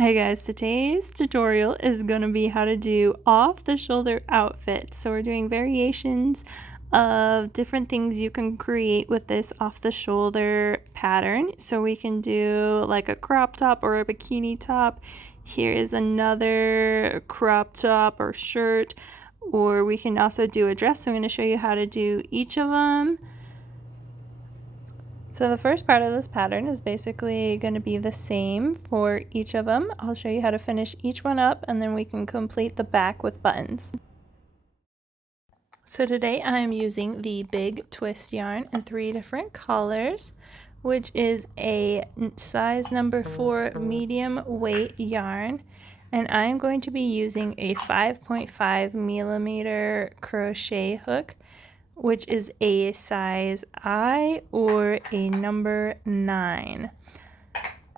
Hey guys, today's tutorial is going to be how to do off the shoulder outfits. So we're doing variations of different things you can create with this off the shoulder pattern. So we can do like a crop top or a bikini top. Here is another crop top or shirt, or we can also do a dress. So I'm going to show you how to do each of them. So the first part of this pattern is basically going to be the same for each of them. I'll show you how to finish each one up and then we can complete the back with buttons. So today I am using the big twist yarn in 3 different colors, which is a size number 4 medium weight yarn. And I'm going to be using a 5.5 millimeter crochet hook, which is a size I or a number 9.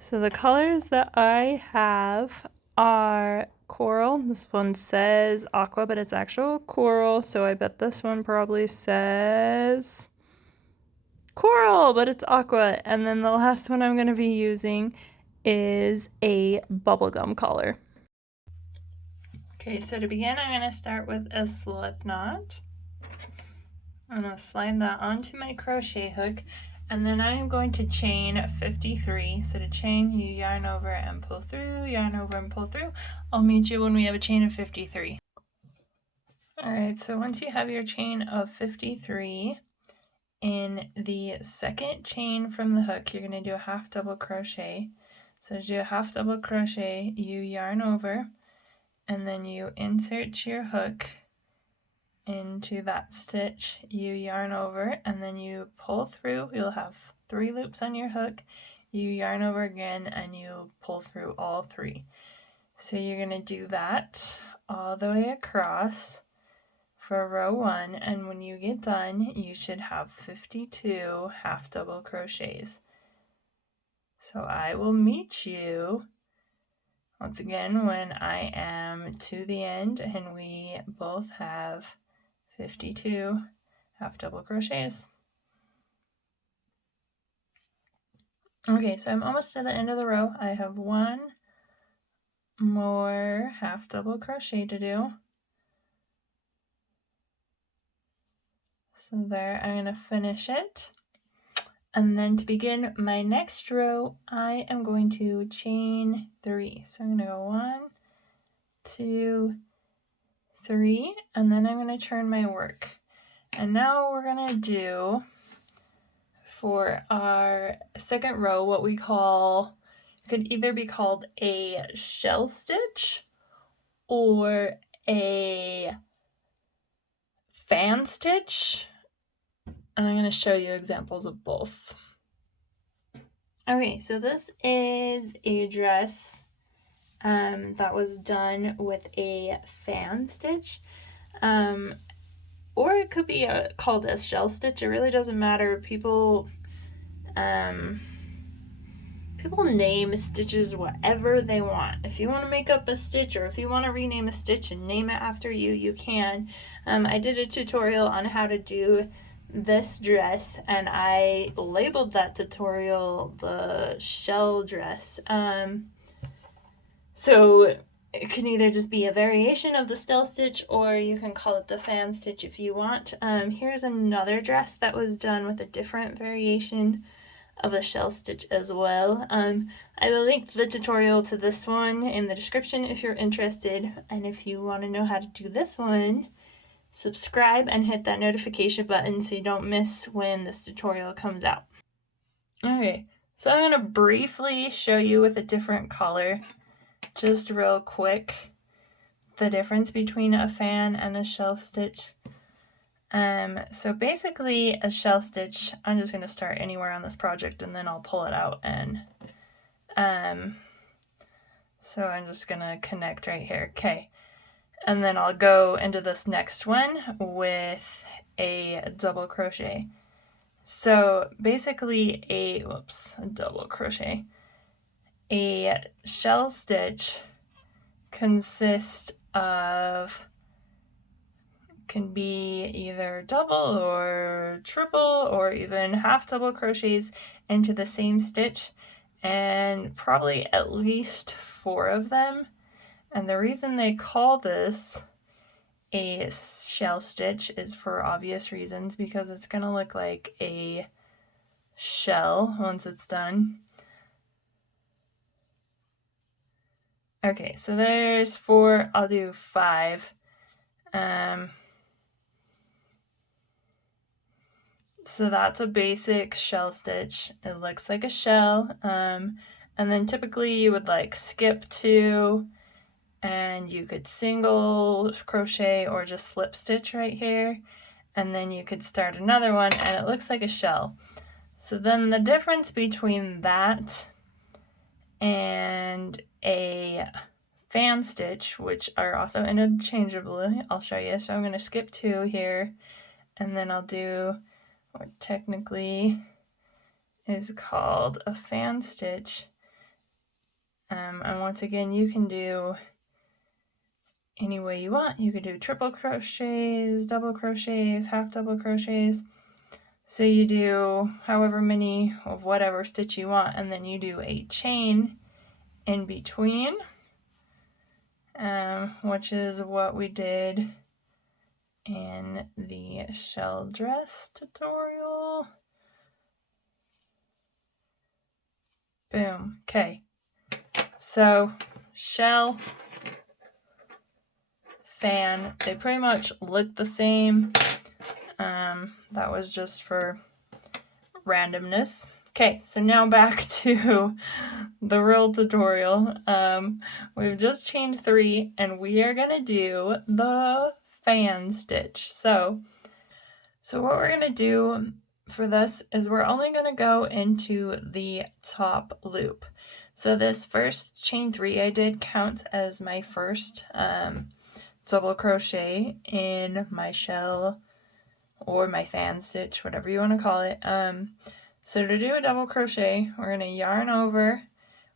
So the colors that I have are coral. This one says aqua, but it's actual coral, so I bet this one probably says coral, but it's aqua. And then the last one I'm going to be using is a bubblegum color. Okay, so to begin, I'm going to start with a slip knot. I'm going to slide that onto my crochet hook, and then I am going to chain 53. So to chain, you yarn over and pull through, yarn over and pull through. I'll meet you when we have a chain of 53. Alright, so once you have your chain of 53, in the second chain from the hook, you're going to do a half double crochet. So to do a half double crochet, you yarn over, and then you insert your hook into that stitch, you yarn over, and then you pull through. You'll have 3 loops on your hook, you yarn over again, and you pull through all 3. So you're going to do that all the way across for row 1, and when you get done you should have 52 half double crochets. So I will meet you once again when I am to the end and we both have 52 half double crochets. Okay, so I'm almost to the end of the row. I have 1 more half double crochet to do. So there, I'm going to finish it. And then to begin my next row, I am going to chain 3. So I'm going to go 1, 2, 3, and then I'm going to turn my work. And now we're going to do, for our second row, what we call, could either be called a shell stitch or a fan stitch. And I'm going to show you examples of both. Okay, so this is a dress that was done with a fan stitch. Or it could be called a shell stitch. It really doesn't matter. People name stitches whatever they want. If you want to make up a stitch, or if you want to rename a stitch and name it after you, you can. I did a tutorial on how to do this dress, and I labeled that tutorial the shell dress. So it can either just be a variation of the shell stitch, or you can call it the fan stitch if you want. Here's another dress that was done with a different variation of a shell stitch as well. I will link the tutorial to this one in the description if you're interested, and if you want to know how to do this one, subscribe and hit that notification button so you don't miss when this tutorial comes out. Okay, so I'm going to briefly show you with a different color, just real quick, the difference between a fan and a shell stitch. So basically a shell stitch, I'm just going to start anywhere on this project and then I'll pull it out, and so I'm just going to connect right here. Okay. And then I'll go into this next one with a double crochet. So basically a double crochet. A shell stitch consists of, can be either double or triple or even half double crochets into the same stitch, and probably at least 4 of them. And the reason they call this a shell stitch is for obvious reasons, because it's going to look like a shell once it's done. Okay, so there's 4, I'll do 5. So that's a basic shell stitch. It looks like a shell. And then typically you would like skip 2, and you could single crochet or just slip stitch right here. And then you could start another one and it looks like a shell. So then the difference between that and a fan stitch, which are also interchangeable, I'll show you. So I'm going to skip 2 here, and then I'll do what technically is called a fan stitch. And once again, you can do any way you want. You could do triple crochets, double crochets, half double crochets. So you do however many of whatever stitch you want, and then you do a chain in between, which is what we did in the shell dress tutorial. Boom. Okay. So shell, fan, they pretty much look the same. That was just for randomness. Okay, so now back to the real tutorial. We've just chained 3 and we are gonna do the fan stitch. So what we're gonna do for this is we're only gonna go into the top loop. So this first chain 3 I did counts as my first double crochet in my shell or my fan stitch, whatever you want to call it. So to do a double crochet, we're going to yarn over,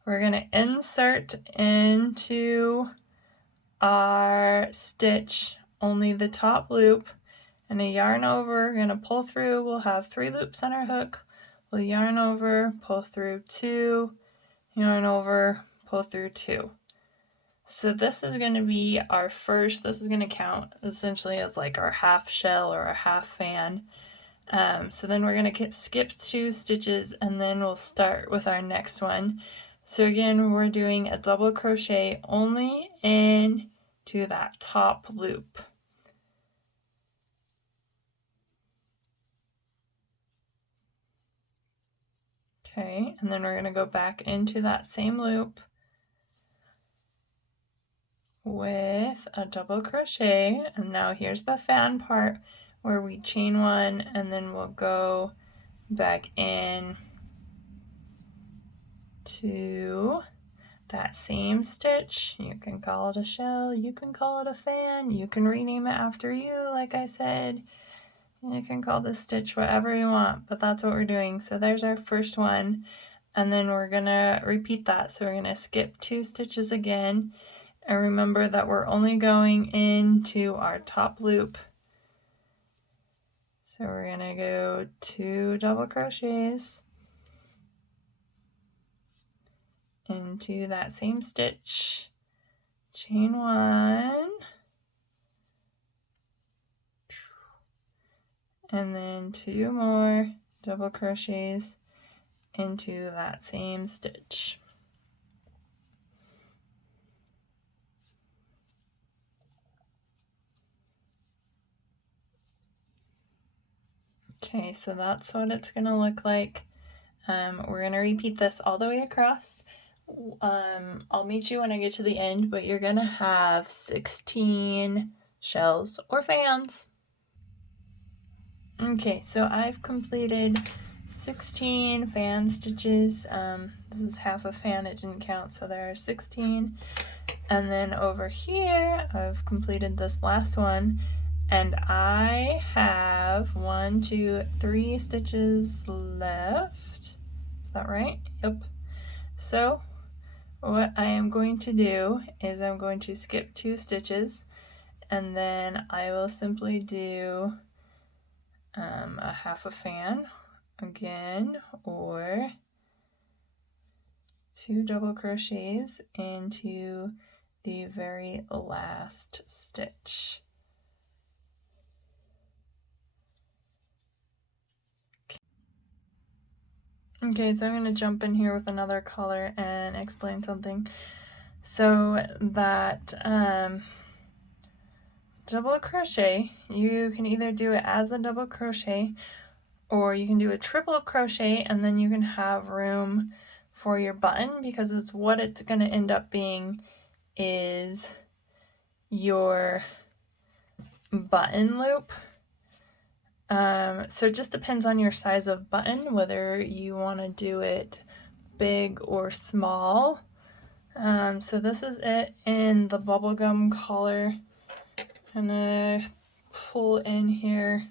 we're going to insert into our stitch only the top loop, and a yarn over, we're going to pull through, we'll have 3 loops on our hook, we'll yarn over, pull through 2, yarn over, pull through 2. So this is going to be our first, this is going to count essentially as like our half shell or a half fan. So then we're going to skip 2 stitches and then we'll start with our next one. So again, we're doing a double crochet only into that top loop. Okay, and then we're going to go back into that same loop with a double crochet, and now here's the fan part where we chain 1 and then we'll go back in to that same stitch. You can call it a shell, you can call it a fan, you can rename it after you, like I said. You can call this stitch whatever you want, but that's what we're doing. So there's our first one, and then we're gonna repeat that. So we're gonna skip 2 stitches again, and remember that we're only going into our top loop. So we're gonna go 2 double crochets into that same stitch, chain 1, and then 2 more double crochets into that same stitch. Okay, so that's what it's going to look like. We're going to repeat this all the way across. I'll meet you when I get to the end, but you're going to have 16 shells or fans. Okay, so I've completed 16 fan stitches. This is half a fan, it didn't count, so there are 16. And then over here, I've completed this last one, and I have 1, 2, 3 stitches left. Is that right? Yep. So what I am going to do is I'm going to skip 2 stitches, and then I will simply do a half a fan again, or 2 double crochets into the very last stitch. Okay, so I'm going to jump in here with another color and explain something. So that double crochet, you can either do it as a double crochet or you can do a triple crochet, and then you can have room for your button, because it's what it's going to end up being is your button loop. So it just depends on your size of button, whether you want to do it big or small. So this is it in the bubblegum color. I'm gonna pull in here.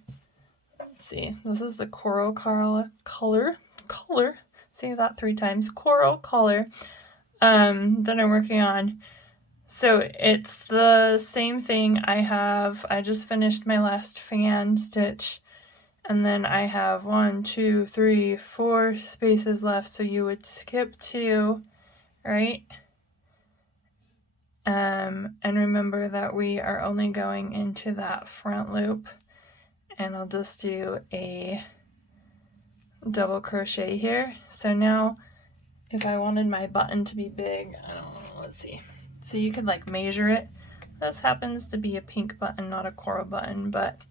Let's see, this is the coral color. Say that 3 times. Coral color that I'm working on. So it's the same thing. I just finished my last fan stitch, and then I have 1, 2, 3, 4 spaces left. So you would skip 2, right? And remember that we are only going into that front loop, and I'll just do a double crochet here. So now if I wanted my button to be big, I don't know, let's see. So you could like measure it. This happens to be a pink button, not a coral button, but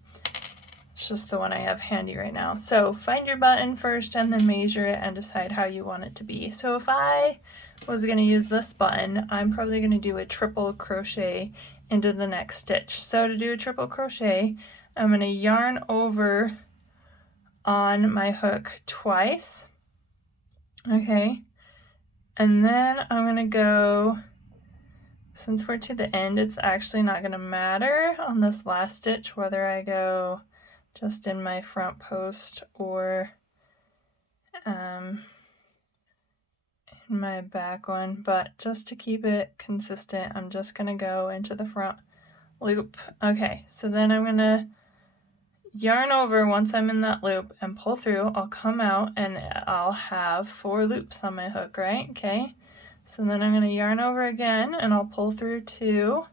it's just the one I have handy right now. So find your button first and then measure it and decide how you want it to be. So if I was going to use this button, I'm probably going to do a triple crochet into the next stitch. So to do a triple crochet, I'm going to yarn over on my hook twice. Okay. And then I'm going to go, since we're to the end, it's actually not going to matter on this last stitch whether I go just in my front post or in my back one, but just to keep it consistent, I'm just going to go into the front loop. Okay, so then I'm going to yarn over once I'm in that loop and pull through. I'll come out and I'll have 4 loops on my hook, right? Okay, so then I'm going to yarn over again and I'll pull through 2. I'll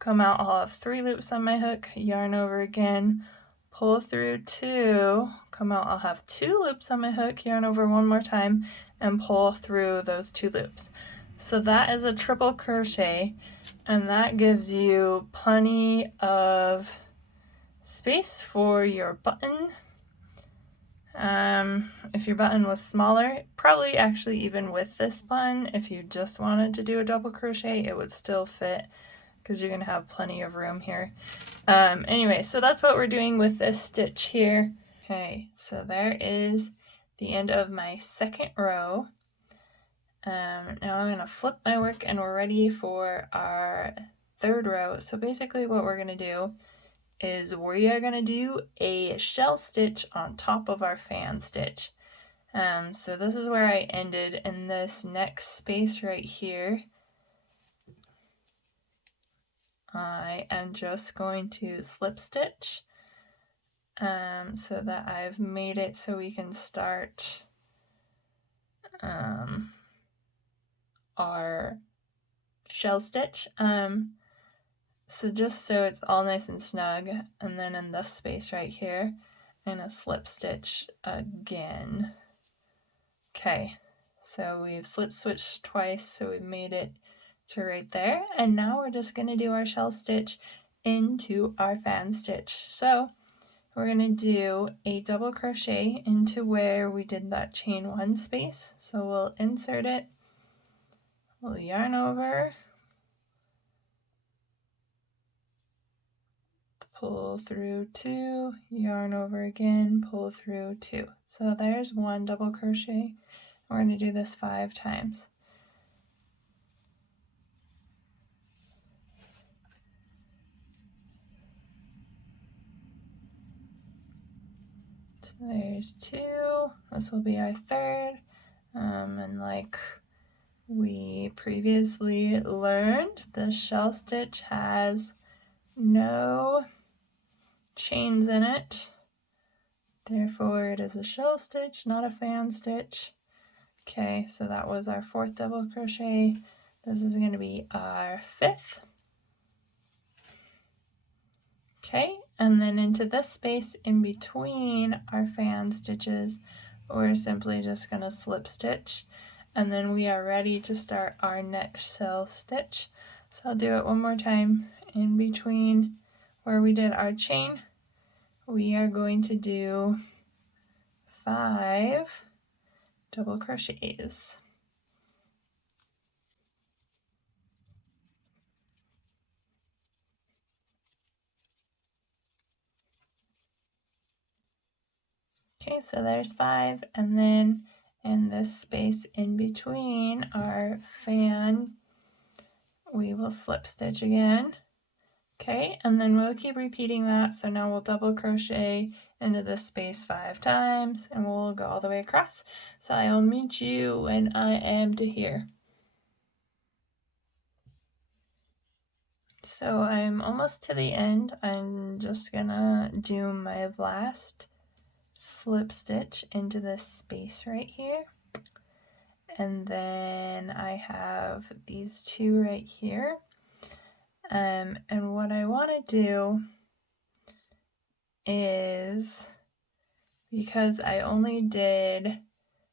come out, I'll have 3 loops on my hook, yarn over again, pull through 2, come out, I'll have 2 loops on my hook, yarn over one more time, and pull through those 2 loops. So that is a triple crochet, and that gives you plenty of space for your button. If your button was smaller, probably actually even with this button, if you just wanted to do a double crochet, it would still fit, because you're going to have plenty of room here. Anyway, so that's what we're doing with this stitch here. Okay, so there is the end of my second row. Now I'm going to flip my work and we're ready for our third row. So basically what we're going to do is we are going to do a shell stitch on top of our fan stitch. So this is where I ended in this next space right here. I am just going to slip stitch so that I've made it so we can start our shell stitch. So just so it's all nice and snug, and then in this space right here, I'm going to slip stitch again. Okay, so we've slip stitched twice, so we've made it to right there, and now we're just going to do our shell stitch into our fan stitch. So we're going to do a double crochet into where we did that chain 1 space. So we'll insert it, we'll yarn over, pull through 2, yarn over again, pull through 2. So there's 1 double crochet. We're going to do this 5 times. So there's 2, this will be our third, and like we previously learned, the shell stitch has no chains in it, therefore it is a shell stitch, not a fan stitch. Okay, so that was our 4th double crochet. This is going to be our 5th. Okay, and then into this space in between our fan stitches, we're simply just going to slip stitch, and then we are ready to start our next cell stitch. So I'll do it one more time. In between where we did our chain, we are going to do 5 double crochets. Okay, so there's 5, and then in this space in between our fan, we will slip stitch again. Okay, and then we'll keep repeating that. So now we'll double crochet into this space 5 times, and we'll go all the way across. So I will meet you when I am to here. So I'm almost to the end. I'm just gonna do my last slip stitch into this space right here, and then I have these 2 right here, and what I want to do is, because I only did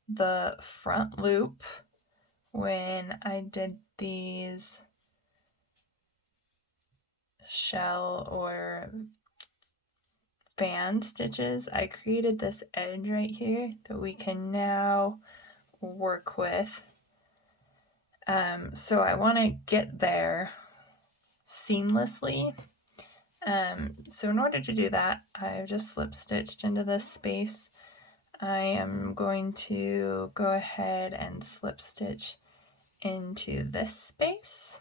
the front loop when I did these shell or fan stitches, I created this edge right here that we can now work with. So I want to get there seamlessly. So in order to do that, I've just slip stitched into this space. I am going to go ahead and slip stitch into this space.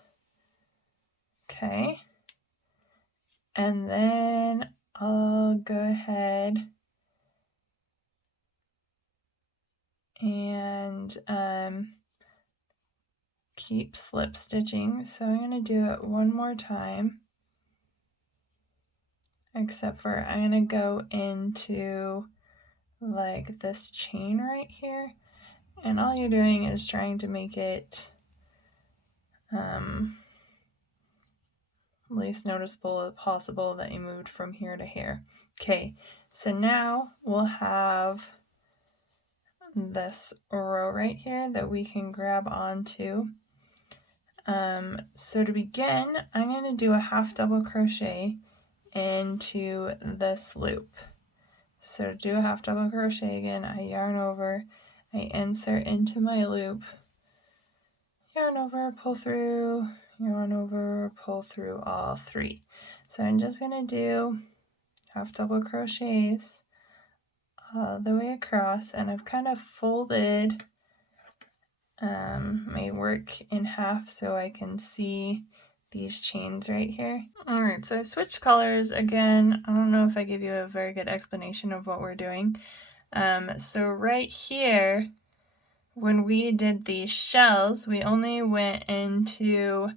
Okay. And then I'll go ahead and keep slip stitching. So I'm going to do it one more time, except for I'm going to go into like this chain right here, and all you're doing is trying to make it least noticeable as possible that you moved from here to here. Okay, so now we'll have this row right here that we can grab onto. So to begin, I'm going to do a half double crochet into this loop. So to do a half double crochet again, I yarn over, I insert into my loop, yarn over, pull through, yarn over, pull through all 3. So I'm just going to do half double crochets all the way across, and I've kind of folded my work in half so I can see these chains right here. Alright, so I switched colors again. I don't know if I give you a very good explanation of what we're doing. So right here, when we did these shells, we only went into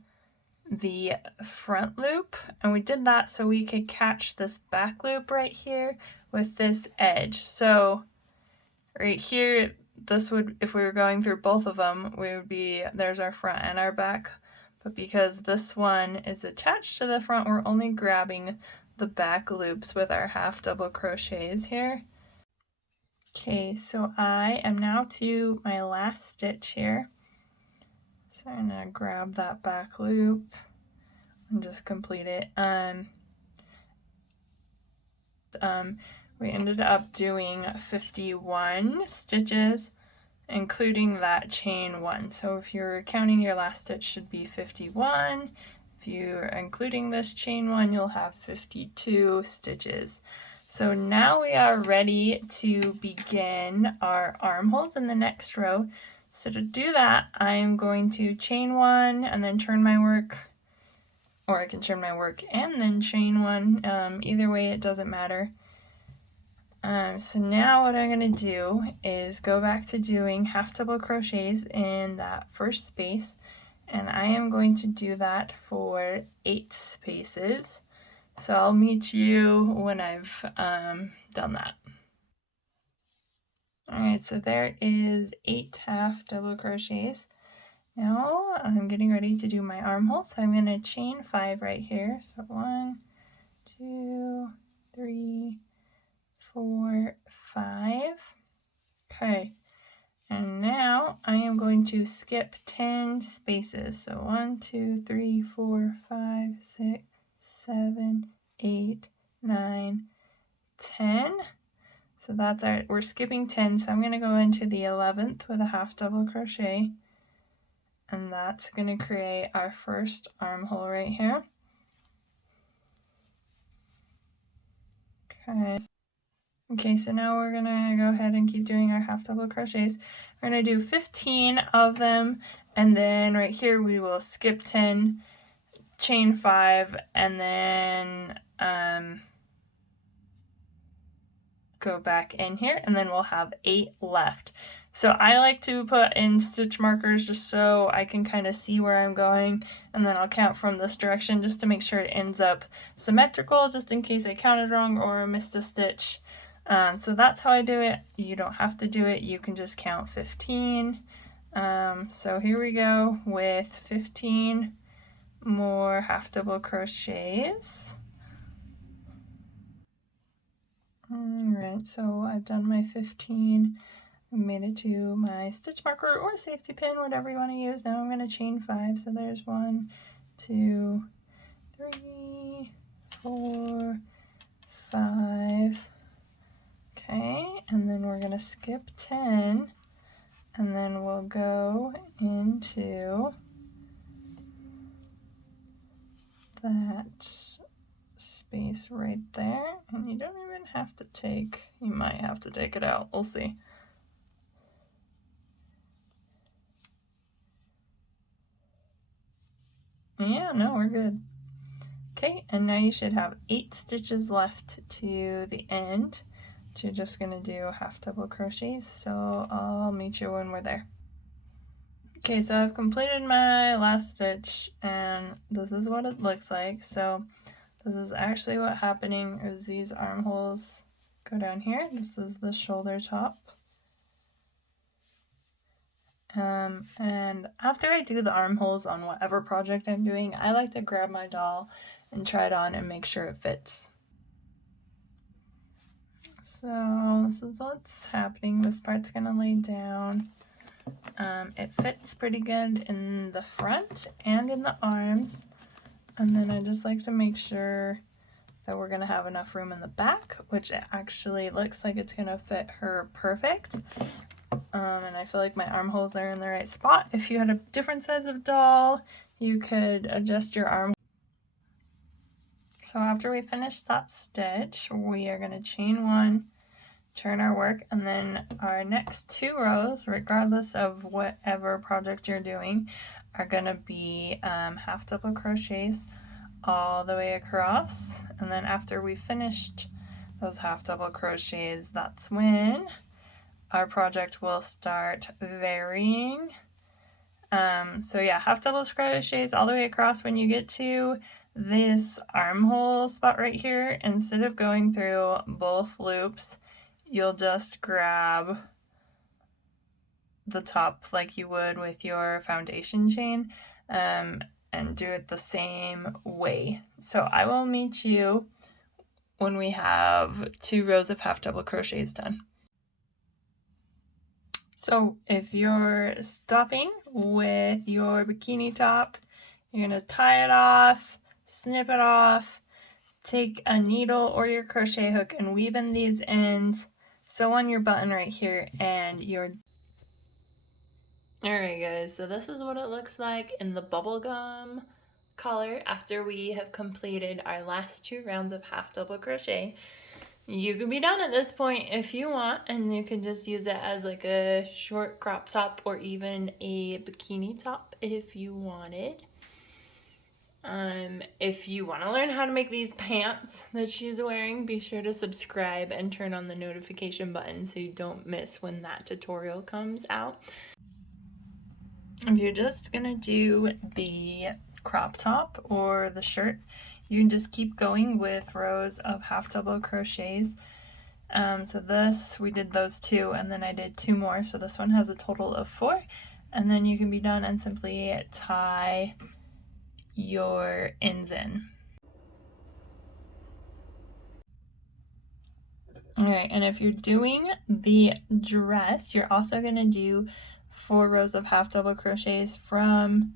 the front loop, and we did that so we could catch this back loop right here with this edge. So right here, this would, if we were going through both of them, we would be, there's our front and our back. But because this one is attached to the front, we're only grabbing the back loops with our half double crochets here. Okay, so I am now to my last stitch here. So I'm gonna grab that back loop and just complete it. We ended up doing 51 stitches, including that chain 1. So if you're counting, your last stitch should be 51. If you're including this chain 1, you'll have 52 stitches. So now we are ready to begin our armholes in the next row. So to do that, I am going to chain 1 and then turn my work, or I can turn my work and then chain 1. Either way, it doesn't matter. So now what I'm going to do is go back to doing half double crochets in that first space, and I am going to do that for 8 spaces. So I'll meet you when I've done that. Alright, so there is 8 half double crochets. Now I'm getting ready to do my armhole, so I'm going to chain 5 right here. So 1, 2, 3, 4, 5. Okay, and now I am going to skip 10 spaces. So 1, 2, 3, 4, 5, 6, 7, 8, 9, 10. So that's we're skipping 10, so I'm going to go into the 11th with a half double crochet, and that's going to create our first armhole right here. Okay, so now we're going to go ahead and keep doing our half double crochets. We're going to do 15 of them, and then right here we will skip 10, chain 5, and then go back in here, and then we'll have 8 left. So I like to put in stitch markers just so I can kind of see where I'm going, and then I'll count from this direction just to make sure it ends up symmetrical, just in case I counted wrong or missed a stitch. So that's how I do it. You don't have to do it, you can just count 15. So here we go with 15 more half double crochets. Alright, so I've done my 15, I made it to my stitch marker or safety pin, whatever you want to use. Now I'm going to chain 5, so there's 1, 2, 3, 4, 5, okay, and then we're going to skip 10, and then we'll go into that space right there, and you don't even have to take, you might have to take it out, we'll see. Yeah, no, we're good. Okay, and now you should have 8 stitches left to the end. You're just going to do half double crochets, so I'll meet you when we're there. Okay, so I've completed my last stitch, and this is what it looks like. So this is actually what happening is these armholes go down here. This is the shoulder top. And after I do the armholes on whatever project I'm doing, I like to grab my doll and try it on and make sure it fits. So this is what's happening. This part's gonna lay down. It fits pretty good in the front and in the arms. And then I just like to make sure that we're gonna have enough room in the back, which it actually looks like it's gonna fit her perfect. And I feel like my armholes are in the right spot. If you had a different size of doll, you could adjust your arm. So after we finish that stitch, we are going to chain 1, turn our work, and then our next 2 rows, regardless of whatever project you're doing, are going to be half double crochets all the way across. And then after we finished those half double crochets, that's when our project will start varying. So yeah, half double crochets all the way across. When you get to this armhole spot right here, instead of going through both loops, you'll just grab the top like you would with your foundation chain, and do it the same way. So I will meet you when we have 2 rows of half double crochets done. So if you're stopping with your bikini top, you're going to tie it off, snip it off, take a needle or your crochet hook and weave in these ends, sew on your button right here, and you're... Alright guys, so this is what it looks like in the bubblegum color after we have completed our last 2 rounds of half double crochet. You can be done at this point if you want, and you can just use it as like a short crop top or even a bikini top if you wanted. If you want to learn how to make these pants that she's wearing, be sure to subscribe and turn on the notification button so you don't miss when that tutorial comes out. If you're just gonna do the crop top or the shirt, you can just keep going with rows of half double crochets So this, we did those 2, and then I did 2 more, so this one has a total of 4, and then you can be done and simply tie your ends in. Alright, and if you're doing the dress, you're also going to do 4 rows of half double crochets from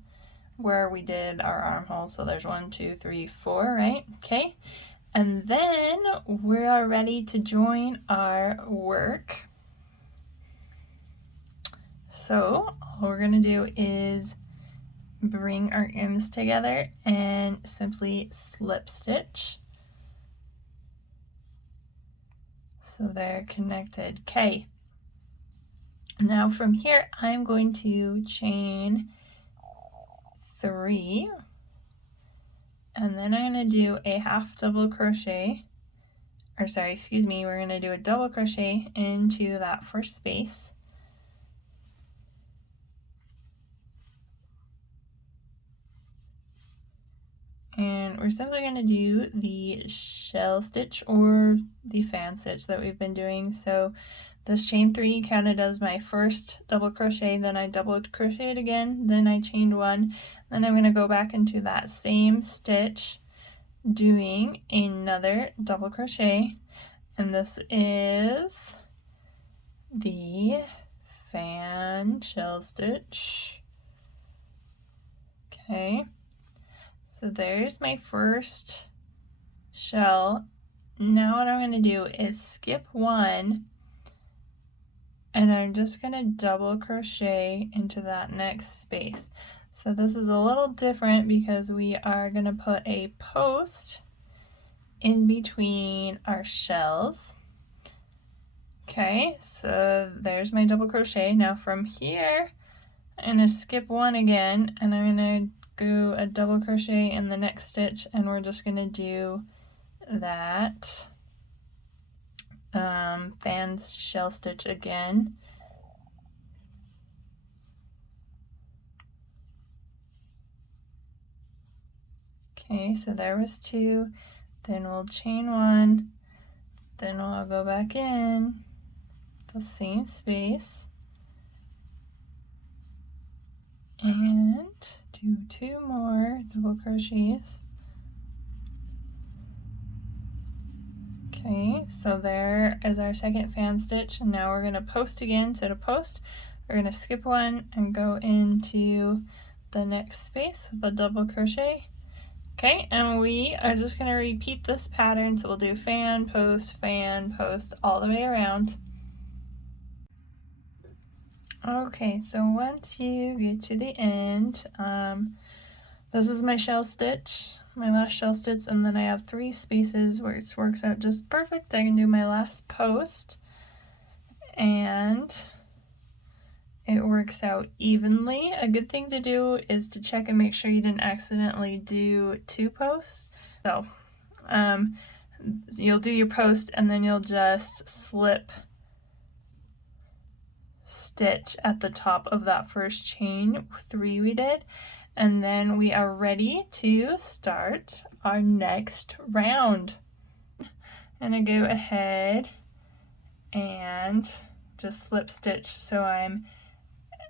where we did our armhole. So there's 1, 2, 3, 4, right? Okay. And then we are ready to join our work. So all we're going to do is bring our ends together and simply slip stitch. So they're connected. Okay. Now from here, I'm going to chain 3, and then I'm going to do a half double crochet, or sorry, excuse me, we're going to do a double crochet into that first space. And we're simply going to do the shell stitch or the fan stitch that we've been doing. So this chain 3 counted as my first double crochet, then I double crocheted again, then I chained 1, then I'm going to go back into that same stitch doing another double crochet, and this is the fan shell stitch. Okay, so there's my first shell. Now what I'm going to do is skip 1, and I'm just going to double crochet into that next space. So this is a little different because we are going to put a post in between our shells. Okay, so there's my double crochet. Now from here, I'm going to skip 1 again, and I'm going to go a double crochet in the next stitch, and we're just going to do that fan shell stitch again. Okay, so there was 2, then we'll chain 1, then we'll go back in the same space and do 2 more double crochets. Okay, so there is our second fan stitch, and now we're going to post again. So to post, we're going to skip 1 and go into the next space with a double crochet. Okay, and we are just going to repeat this pattern, so we'll do fan, post, all the way around. Okay, so once you get to the end, this is my shell stitch, my last shell stitch, and then I have 3 spaces where it works out just perfect. I can do my last post, and it works out evenly. A good thing to do is to check and make sure you didn't accidentally do 2 posts. So you'll do your post, and then you'll just slip stitch at the top of that first chain 3 we did, and then we are ready to start our next round. And I go ahead and just slip stitch so I'm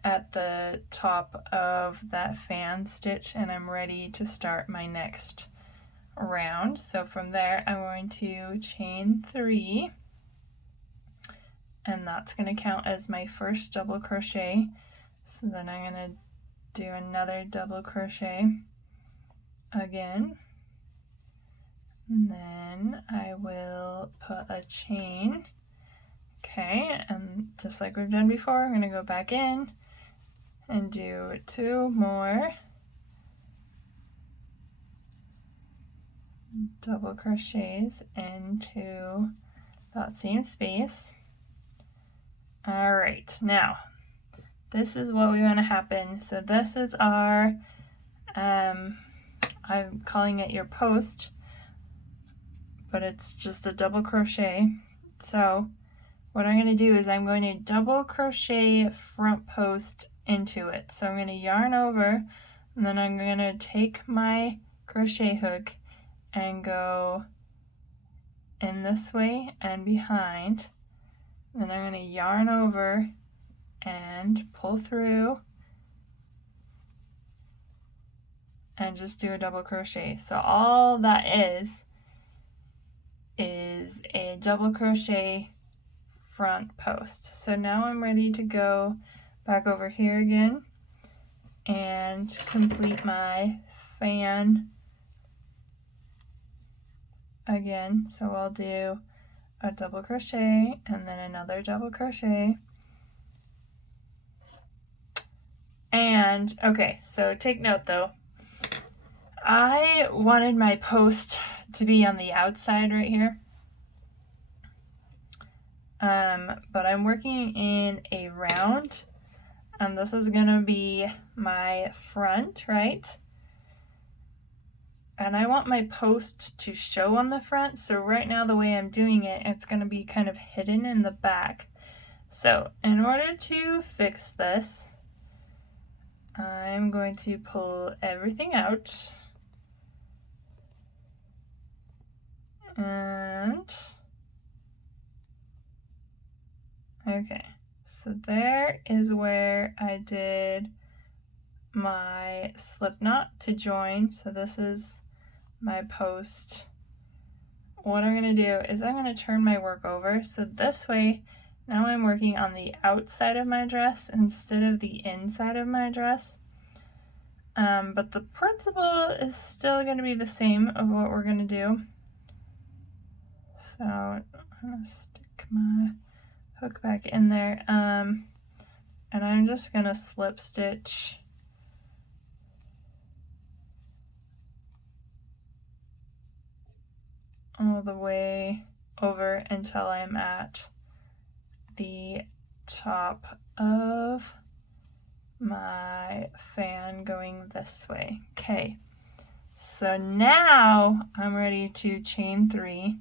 at the top of that fan stitch, and I'm ready to start my next round. So from there I'm going to chain 3, and that's going to count as my first double crochet. So then I'm going to do another double crochet again, and then I will put a chain. Okay, and just like we've done before, I'm going to go back in and do 2 more double crochets into that same space. All right, now this is what we want to happen. So this is our, I'm calling it your post, but it's just a double crochet. So what I'm going to do is I'm going to double crochet front post into it. So I'm going to yarn over, and then I'm going to take my crochet hook and go in this way and behind. Then I'm going to yarn over and pull through and just do a double crochet. So all that is a double crochet front post. So now I'm ready to go back over here again and complete my fan again. So I'll do a double crochet and then another double crochet. And okay, so take note though, I wanted my post to be on the outside right here, but I'm working in a round, and this is gonna be my front, right? And I want my post to show on the front, so right now the way I'm doing it, it's gonna be kind of hidden in the back. So in order to fix this, I'm going to pull everything out. And okay, so there is where I did my slip knot to join. So this is my post. What I'm going to do is I'm going to turn my work over, so this way now I'm working on the outside of my dress instead of the inside of my dress. But the principle is still going to be the same of what we're going to do. So I'm going to stick my hook back in there, and I'm just going to slip stitch all the way over until I'm at the top of my fan going this way. Okay, so now I'm ready to chain 3,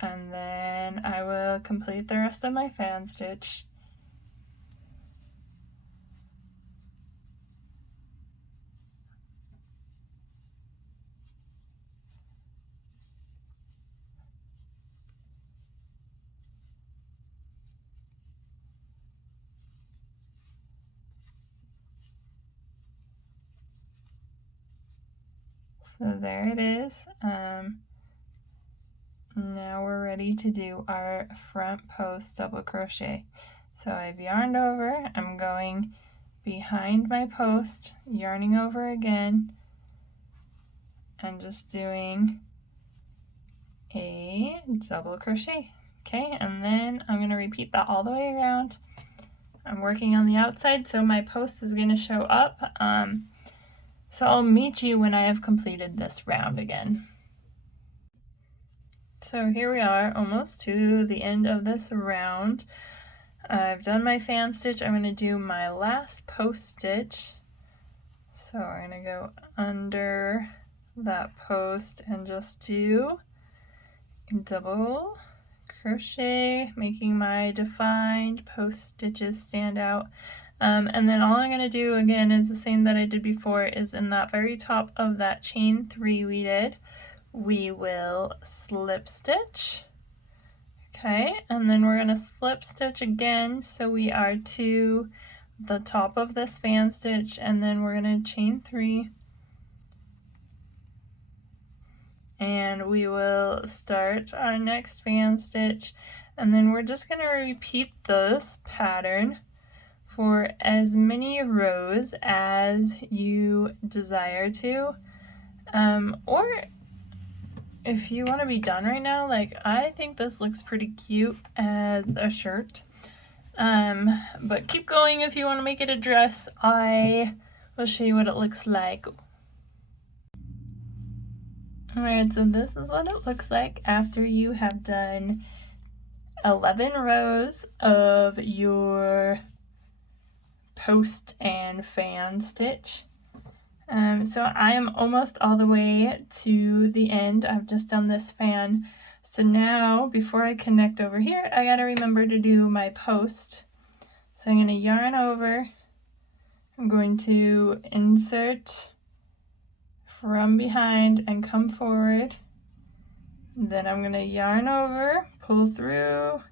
and then I will complete the rest of my fan stitch. So there it is. Now we're ready to do our front post double crochet. So I've yarned over, I'm going behind my post, yarning over again, and just doing a double crochet. Okay, and then I'm going to repeat that all the way around. I'm working on the outside, so my post is going to show up. So I'll meet you when I have completed this round again. So here we are, almost to the end of this round. I've done my fan stitch. I'm going to do my last post stitch. So I'm going to go under that post and just do double crochet, making my defined post stitches stand out. And then all I'm going to do again is the same that I did before, is in that very top of that chain 3 we did, we will slip stitch. Okay, and then we're going to slip stitch again, so we are to the top of this fan stitch, and then we're going to chain 3, and we will start our next fan stitch, and then we're just going to repeat this pattern for as many rows as you desire to, or if you want to be done right now, like I think this looks pretty cute as a shirt, but keep going if you want to make it a dress. I will show you what it looks like. Alright, so this is what it looks like after you have done 11 rows of your post and fan stitch. So I am almost all the way to the end. I've just done this fan. So now, before I connect over here, I gotta remember to do my post. So I'm gonna yarn over. I'm going to insert from behind and come forward. Then I'm going to yarn over, pull through.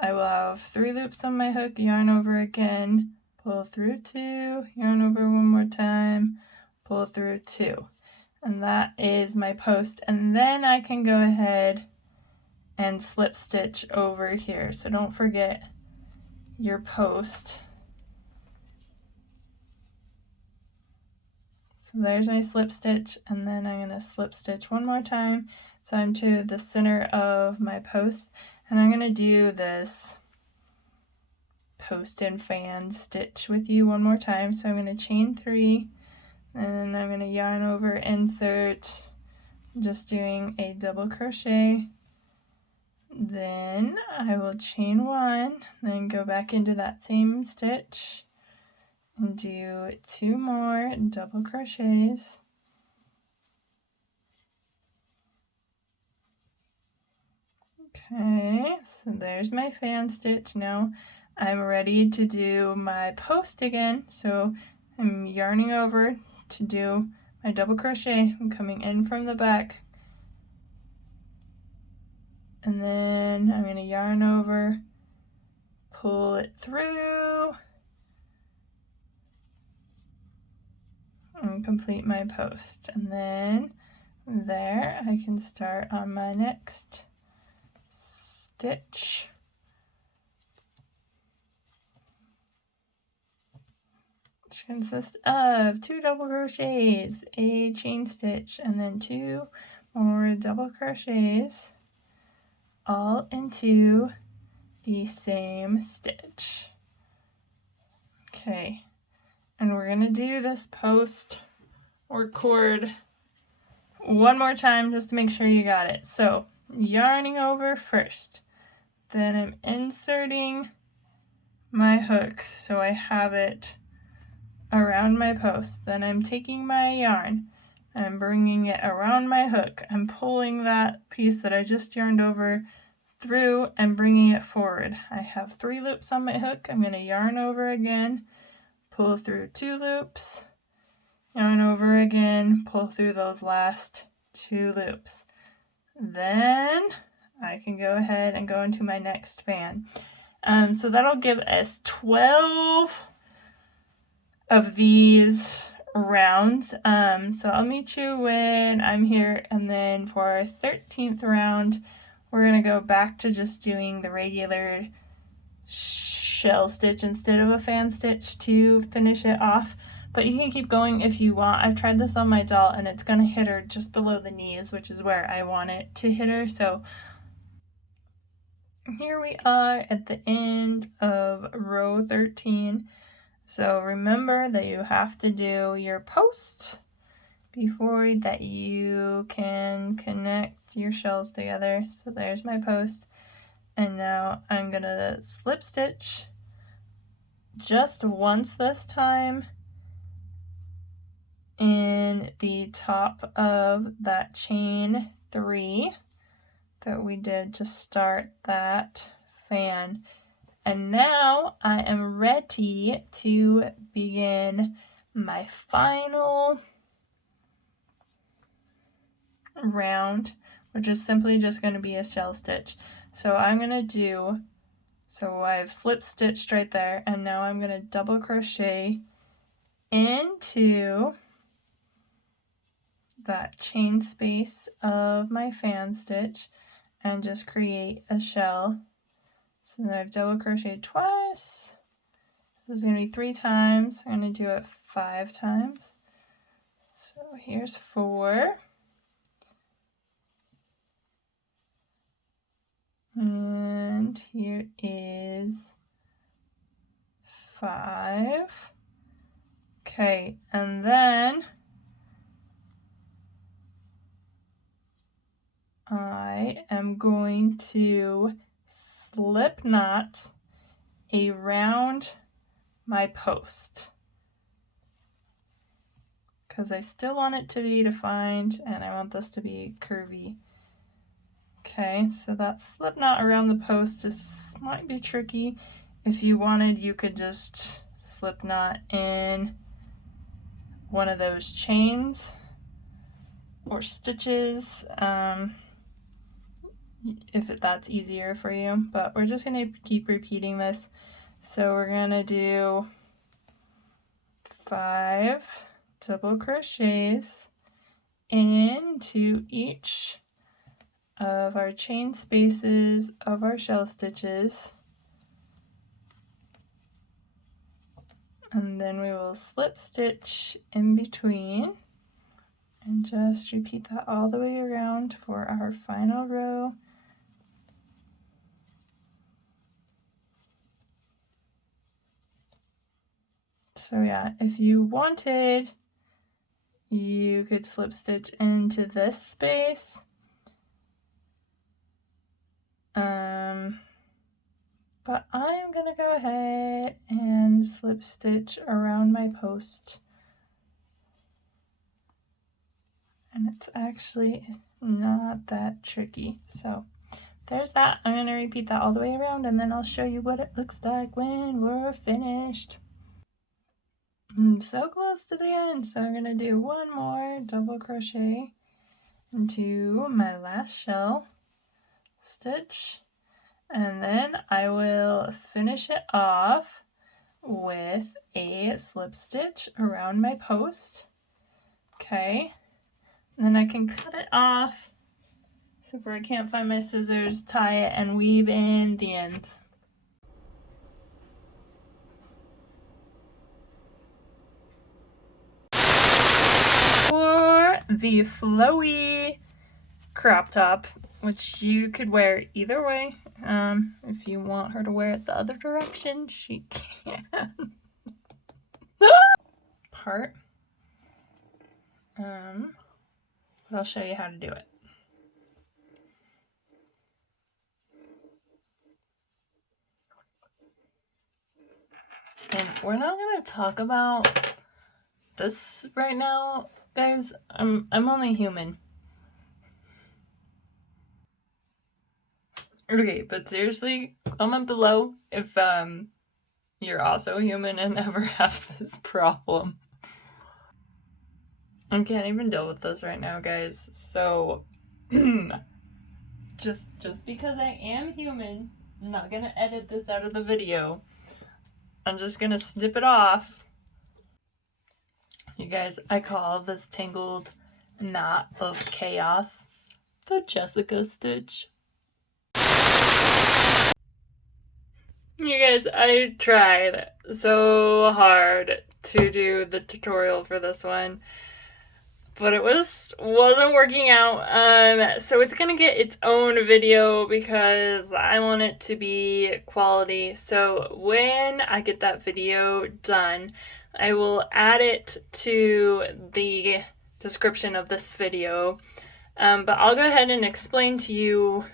I will have 3 loops on my hook, yarn over again, pull through 2, yarn over one more time, pull through 2. And that is my post. And then I can go ahead and slip stitch over here. So don't forget your post. So there's my slip stitch, and then I'm going to slip stitch one more time. So I'm to the center of my post, and I'm going to do this post and fan stitch with you one more time. So I'm going to chain 3, and I'm going to yarn over, insert, just doing a double crochet. Then I will chain 1, then go back into that same stitch and do 2 more double crochets. Okay, so there's my fan stitch. Now I'm ready to do my post again. So I'm yarning over to do my double crochet. I'm coming in from the back, and then I'm going to yarn over, pull it through, and complete my post. And then there I can start on my next stitch. Which consists of 2 double crochets, a chain stitch, and then 2 more double crochets, all into the same stitch. Okay, and we're going to do this post or cord one more time just to make sure you got it. So yarning over first, then I'm inserting my hook so I have it around my post. Then I'm taking my yarn and I'm bringing it around my hook. I'm pulling that piece that I just yarned over through and bringing it forward. I have 3 loops on my hook. I'm going to yarn over again, pull through 2 loops, yarn over again, pull through those last 2 loops. Then I can go ahead and go into my next fan. So that'll give us 12 of these rounds. So I'll meet you when I'm here, and then for our 13th round we're going to go back to just doing the regular shell stitch instead of a fan stitch to finish it off. But you can keep going if you want. I've tried this on my doll and it's going to hit her just below the knees, which is where I want it to hit her. So here we are at the end of row 13. So remember that you have to do your post before that you can connect your shells together. So there's my post, and now I'm gonna slip stitch just once this time in the top of that chain 3 that we did to start that fan. And now I am ready to begin my final round, which is simply just going to be a shell stitch. So I'm going to do, so I've slip stitched right there, and now I'm going to double crochet into that chain space of my fan stitch and just create a shell. So now I've double crocheted twice. This is going to be 3 times. I'm going to do it 5 times. So here's 4. And here is 5. Okay, and then I am going to slip knot around my post because I still want it to be defined and I want this to be curvy. Okay, so that slip knot around the post might be tricky. If you wanted, you could just slip knot in one of those chains or stitches, if that's easier for you, but we're just going to keep repeating this. So we're going to do 5 double crochets into each of our chain spaces of our shell stitches, and then we will slip stitch in between and just repeat that all the way around for our final row. So yeah, if you wanted, you could slip stitch into this space, but I'm gonna go ahead and slip stitch around my post, and it's actually not that tricky. So there's that. I'm gonna repeat that all the way around, and then I'll show you what it looks like when we're finished. I'm so close to the end, so I'm gonna do one more double crochet into my last shell stitch, and then I will finish it off with a slip stitch around my post. Okay, and then I can cut it off, except for I can't find my scissors, tie it, and weave in the ends. For the flowy crop top, which you could wear either way. If you want her to wear it the other direction, she can. Part. But I'll show you how to do it. And we're not gonna talk about this right now, guys. I'm only human. Okay, but seriously, comment below if you're also human and ever have this problem. I can't even deal with this right now, guys. So just because I am human, I'm not gonna edit this out of the video. I'm just gonna snip it off. You guys, I call this tangled knot of chaos the Jessica stitch. You guys, I tried so hard to do the tutorial for this one, but it wasn't working out. So it's gonna get its own video because I want it to be quality. So when I get that video done, I will add it to the description of this video. But I'll go ahead and explain to you,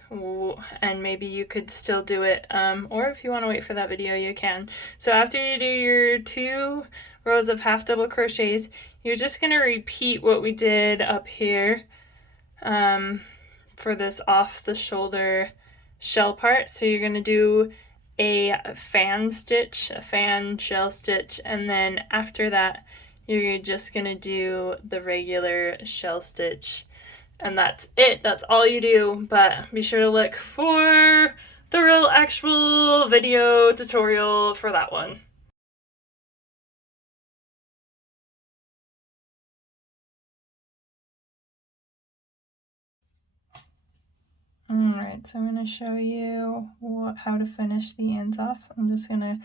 and maybe you could still do it, or if you want to wait for that video, you can. So after you do your 2 rows of half double crochets, you're just going to repeat what we did up here for this off the shoulder shell part. So you're going to do a fan stitch, a fan shell stitch, and then after that you're just going to do the regular shell stitch. And that's it. That's all you do. But be sure to look for the real actual video tutorial for that one. Alright, so I'm going to show you how to finish the ends off. I'm just going to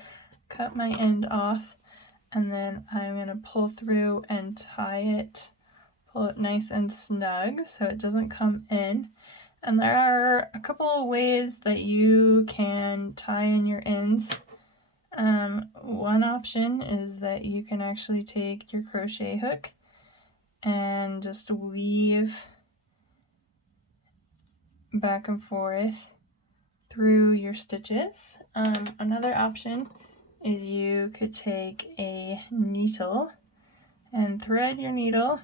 cut my end off, and then I'm going to pull through and tie it. Pull it nice and snug so it doesn't come in. And there are a couple of ways that you can tie in your ends. One option is that you can actually take your crochet hook and just weave back and forth through your stitches. Another option is you could take a needle and thread your needle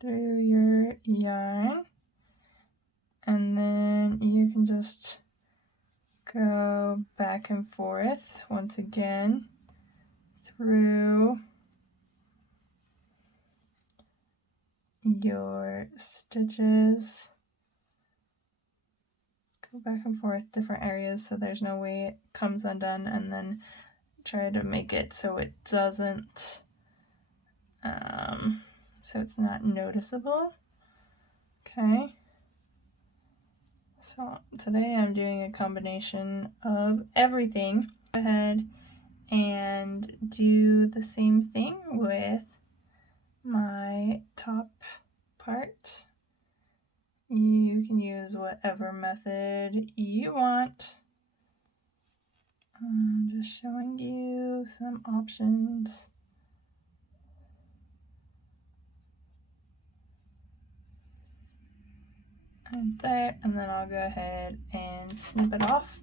through your yarn, and then you can just go back and forth once again through your stitches. Go back and forth different areas so there's no way it comes undone, and then try to make it so it doesn't, so it's not noticeable. Okay. So today I'm doing a combination of everything. Go ahead and do the same thing with my top part. You can use whatever method you want. I'm just showing you some options. Right there, and then I'll go ahead and snip it off.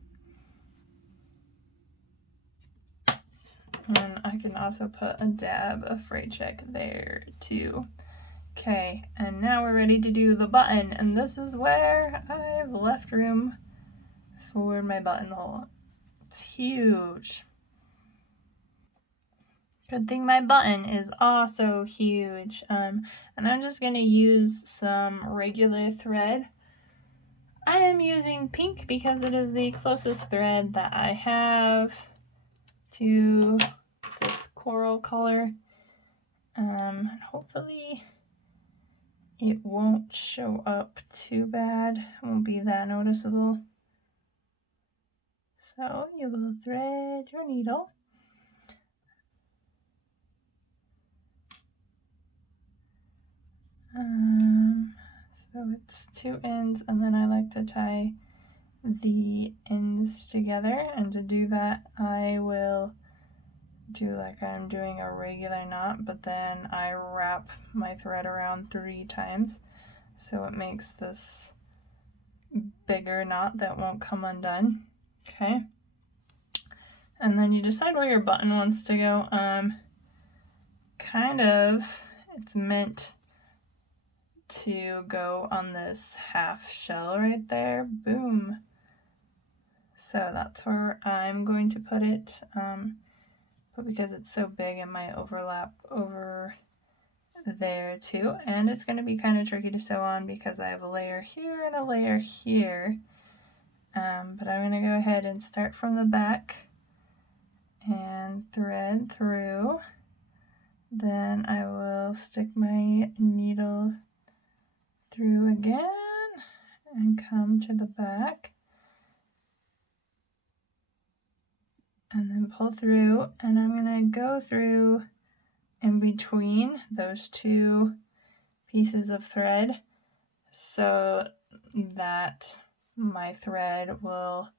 And I can also put a dab of fray check there too. Okay, and now we're ready to do the button, and this is where I've left room for my buttonhole. It's huge. Good thing my button is also huge. And I'm just gonna use some regular thread. I am using pink because it is the closest thread that I have to this coral color. Hopefully it won't show up too bad. It won't be that noticeable. So you will thread your needle. So it's two ends, and then I like to tie the ends together, and to do that I will do like I'm doing a regular knot, but then I wrap my thread around 3 times so it makes this bigger knot that won't come undone. Okay, and then you decide where your button wants to go. Kind of, it's meant to go on this half shell right there. Boom. So that's where I'm going to put it, but because it's so big it might overlap over there too, and it's going to be kind of tricky to sew on because I have a layer here and a layer here. But I'm going to go ahead and start from the back and thread through. Then I will stick my needle through again and come to the back and then pull through, and I'm going to go through in between those 2 pieces of thread so that my thread will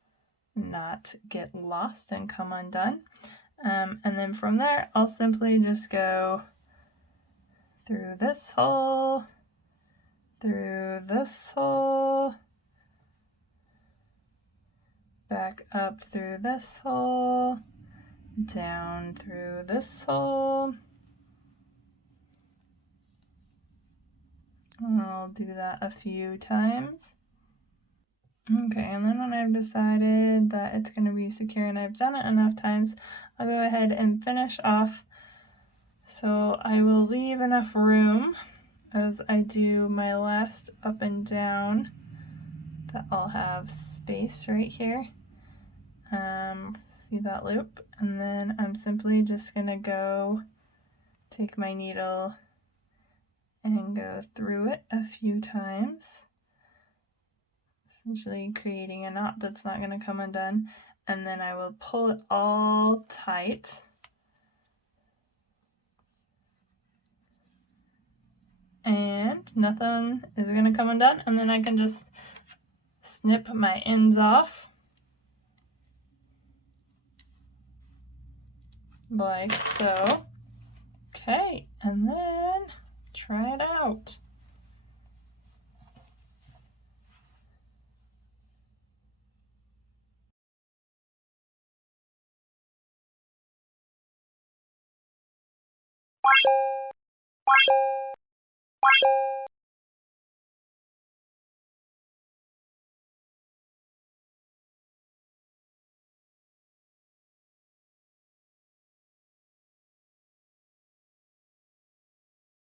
not get lost and come undone. And then from there I'll simply just go through this hole, through this hole, back up through this hole, down through this hole. I'll do that a few times. Okay, and then when I've decided that it's going to be secure and I've done it enough times, I'll go ahead and finish off. So I will leave enough room as I do my last up and down that I'll have space right here. See that loop? And then I'm simply just going to go take my needle and go through it a few times, essentially creating a knot that's not going to come undone, and then I will pull it all tight. And nothing is going to come undone, and then I can just snip my ends off like so. Okay, and then try it out.